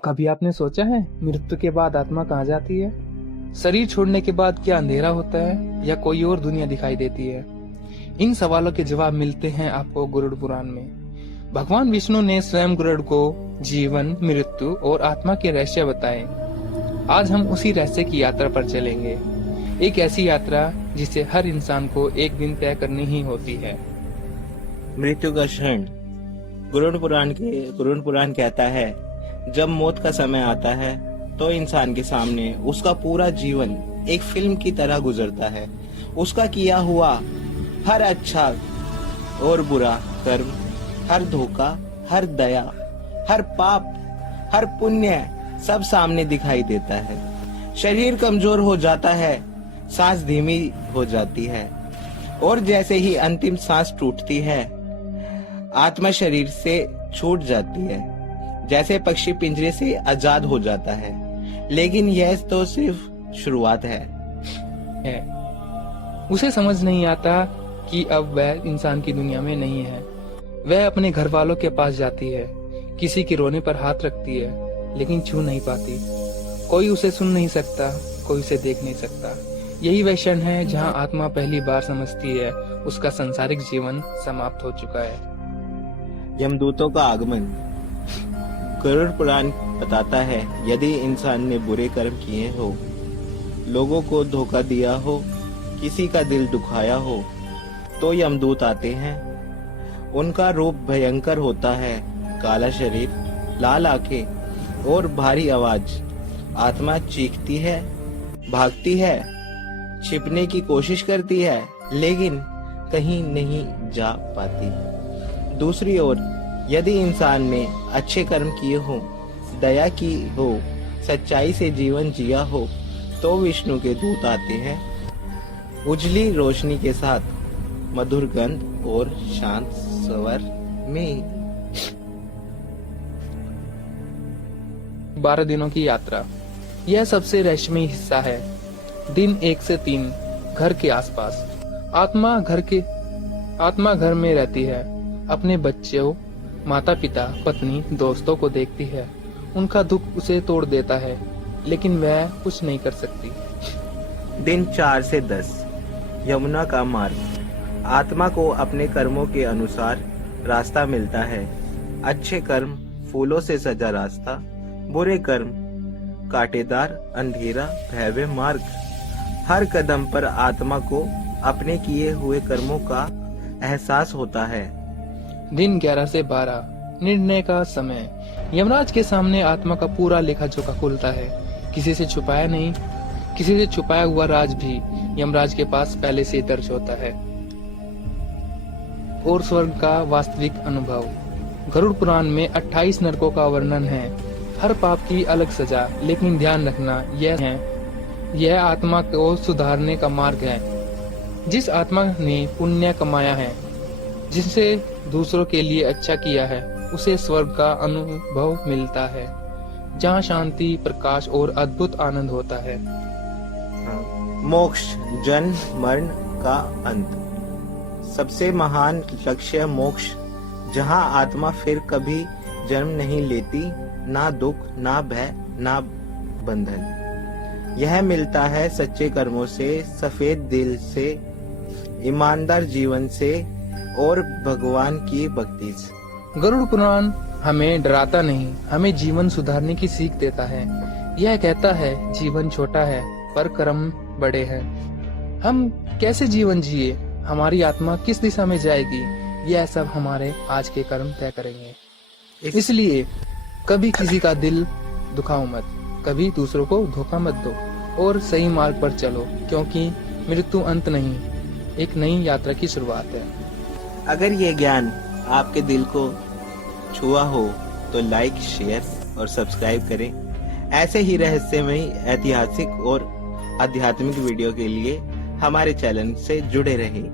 कभी आपने सोचा है मृत्यु के बाद आत्मा कहाँ जाती है? शरीर छोड़ने के बाद क्या अंधेरा होता है या कोई और दुनिया दिखाई देती है? इन सवालों के जवाब मिलते हैं आपको गरुड़ पुराण में। भगवान विष्णु ने स्वयं गरुड़ को जीवन, मृत्यु और आत्मा के रहस्य बताए। आज हम उसी रहस्य की यात्रा पर चलेंगे, एक ऐसी यात्रा जिसे हर इंसान को एक दिन तय करनी ही होती है। मृत्यु का क्षण। गरुड़ पुराण कहता है, जब मौत का समय आता है तो इंसान के सामने उसका पूरा जीवन एक फिल्म की तरह गुजरता है। उसका किया हुआ हर अच्छा और बुरा कर्म, हर धोखा, हर दया, हर पाप, हर पुण्य सब सामने दिखाई देता है। शरीर कमजोर हो जाता है, सांस धीमी हो जाती है और जैसे ही अंतिम सांस टूटती है, आत्मा शरीर से छूट जाती है, जैसे पक्षी पिंजरे से आजाद हो जाता है। लेकिन यह तो सिर्फ शुरुआत है। उसे समझ नहीं आता कि अब वह इंसान की दुनिया में नहीं है। वह अपने घर वालों के पास जाती है, किसी के रोने पर हाथ रखती है, लेकिन छू नहीं पाती। कोई उसे सुन नहीं सकता, कोई उसे देख नहीं सकता। यही वह क्षण है जहाँ आत्मा पहली बार समझती है उसका संसारिक जीवन समाप्त हो चुका है। यमदूतों का आगमन। गरुड़ पुराण बताता है, यदि इंसान ने बुरे कर्म किए हो, लोगों को धोखा दिया हो, किसी का दिल दुखाया हो, तो यमदूत आते हैं। उनका रूप भयंकर होता है, काला शरीर, लाल आंखें और भारी आवाज। आत्मा चीखती है, भागती है, छिपने की कोशिश करती है, लेकिन कहीं नहीं जा पाती। दूसरी ओर यदि इंसान ने अच्छे कर्म किए हो, दया की हो, सच्चाई से जीवन जिया हो, तो विष्णु के दूत आते हैं, उजली रोशनी के साथ, मधुर गंध और शांत स्वर में। 12 दिनों की यात्रा, यह सबसे रहस्यमयी हिस्सा है। दिन 1 से 3, घर के आसपास। आत्मा घर में रहती है, अपने बच्चों, माता पिता, पत्नी, दोस्तों को देखती है। उनका दुख उसे तोड़ देता है, लेकिन वह कुछ नहीं कर सकती। दिन 4 से 10, यमुना का मार्ग। आत्मा को अपने कर्मों के अनुसार रास्ता मिलता है। अच्छे कर्म फूलों से सजा रास्ता, बुरे कर्म कांटेदार अंधेरा भयावह मार्ग। हर कदम पर आत्मा को अपने किए हुए कर्मों का एहसास होता है। दिन 11 से 12, निर्णय का समय। यमराज के सामने आत्मा का पूरा लेखा जोखा खुलता है। किसी से छुपाया नहीं, किसी से छुपाया हुआ राज भी यमराज के पास पहले से दर्ज होता है। और स्वर्ग का वास्तविक अनुभव। गरुड़ पुराण में 28 नरकों का वर्णन है, हर पाप की अलग सजा। लेकिन ध्यान रखना, यह आत्मा को सुधारने का मार्ग है। जिस आत्मा ने पुण्य कमाया है, जिससे दूसरों के लिए अच्छा किया है, उसे स्वर्ग का अनुभव मिलता है, जहाँ शांति, प्रकाश और अद्भुत आनंद होता है। मोक्ष, जन्म मरण का अंत। सबसे महान लक्ष्य मोक्ष, जहाँ आत्मा फिर कभी जन्म नहीं लेती, ना दुख, ना भय, ना बंधन। यह मिलता है सच्चे कर्मों से, सफेद दिल से, ईमानदार जीवन से और भगवान की भक्ति से। गरुड़ पुराण हमें डराता नहीं, हमें जीवन सुधारने की सीख देता है। यह कहता है, जीवन छोटा है पर कर्म बड़े हैं। हम कैसे जीवन जिए, हमारी आत्मा किस दिशा में जाएगी, यह सब हमारे आज के कर्म तय करेंगे। इसलिए कभी किसी का दिल दुखाओ मत, कभी दूसरों को धोखा मत दो और सही मार्ग पर चलो, क्योंकि मृत्यु अंत नहीं, एक नई यात्रा की शुरुआत है। अगर ये ज्ञान आपके दिल को छुआ हो तो लाइक, शेयर और सब्सक्राइब करें। ऐसे ही रहस्यमयी, ऐतिहासिक और आध्यात्मिक वीडियो के लिए हमारे चैनल से जुड़े रहें।